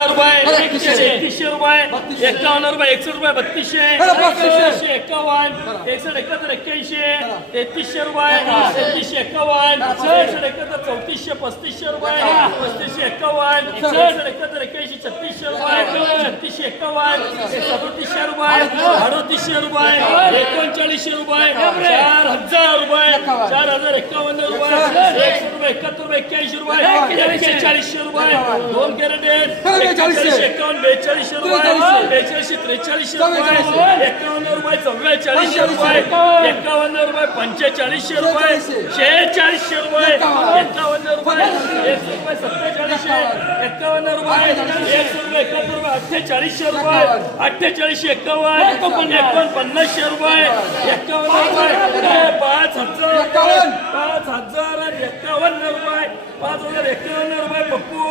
एकतीसशे रुपये एकावन्न रुपये एकसष्ट रुपये बत्तीसशे एकशे एकावन्न एकसष्ट एकाहत्तर एक्क्याऐंशी तेहतीसशे रुपये तेहतीसशे एकावन्न एकसष्ट एकाहत्तर चौतीसशे पस्तीसशे रुपये पस्तीसशे एकावन्न एकसष्ट एकाहत्तर एक्क्याऐंशी छत्तीसशे रुपये छत्तीसशे एकावन्न सदोतीसशे रुपये अडोतीसशे रुपये एकोणचाळीसशे रुपये चार हजार रुपये चार हजार एकावन्न रुपये. रुपये एकाहत्तर रुपये एक्क्याऐंशी रुपये एकशे चाळीसशे रुपये दोन एकावन्न बेचाळीसशे रुपये बेचाळीसशे त्रेचाळीसशे रुपये एकावन्न रुपये चव्वेचाळीसशे रुपये एकावन्न रुपये पंचेचाळीसशे रुपये शेहेचाळीसशे रुपये एकावन्न रुपये एकशे रुपये सत्तेचाळीसशे एकावन्न रुपये रुपये एकाहत्तर रुपये अठ्ठेचाळीसशे रुपये अठ्ठेचाळीसशे एकावन्न एकोणपन्नासशे रुपये एकावन्न रुपये पाच हजार हजार आणि एकावन्न रुपये पाच हजार एकावन्न रुपये पप्पू